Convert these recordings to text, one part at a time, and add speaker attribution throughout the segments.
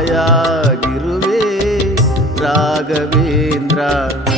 Speaker 1: ಮೀನಾಗಿ ಹಾಯಾಗಿರುವೆ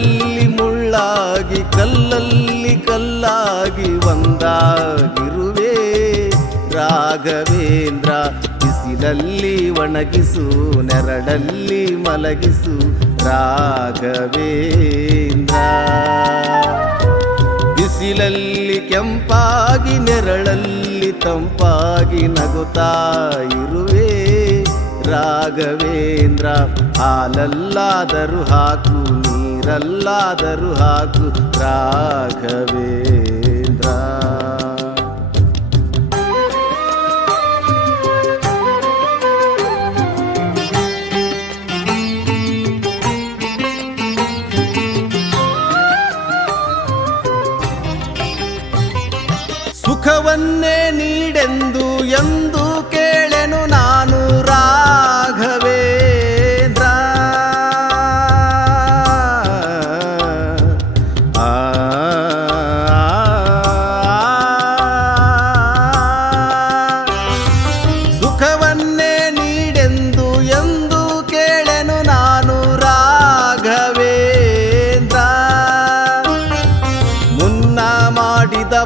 Speaker 1: ಮುಳ್ಳಲ್ಲಿ ಮುಳ್ಳಾಗಿ, ಕಲ್ಲಲ್ಲಿ ಕಲ್ಲಾಗಿ ಒಂದಾಗಿರುವೆ. ರಾಘವೇಂದ್ರ ಬಿಸಿಲಲ್ಲಿ ಒಣಗಿಸು, ನೆರಳಲ್ಲಿ ಮಲಗಿಸು. ರಾಘವೇಂದ್ರ ಬಿಸಿಲಲ್ಲಿ ಕೆಂಪಾಗಿ, ನೆರಳಲ್ಲಿ ತಂಪಾಗಿ ನಗುತ್ತಾ ಇರುವೆ. ರಾಘವೇಂದ್ರ ಹಾಲಲ್ಲಾದರೂ ಹಾಕು ನೀರಲ್ಲಾದರೂ ಹಾಕು ರಾಘವೇಂದ್ರ. ಸುಖವನ್ನೇ ನೀಡೆಂದು ಎಂದು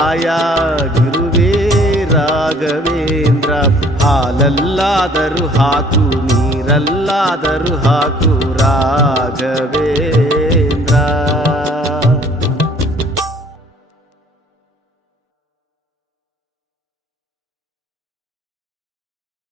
Speaker 1: ರಾಯ ಗುರುವೇ ರಾಘವೇಂದ್ರ ಹಾಲಲ್ಲಾದರೂ ಹಾಕು ನೀರಲ್ಲಾದರೂ ಹಾಕು ರಾಘವೇಂದ್ರ.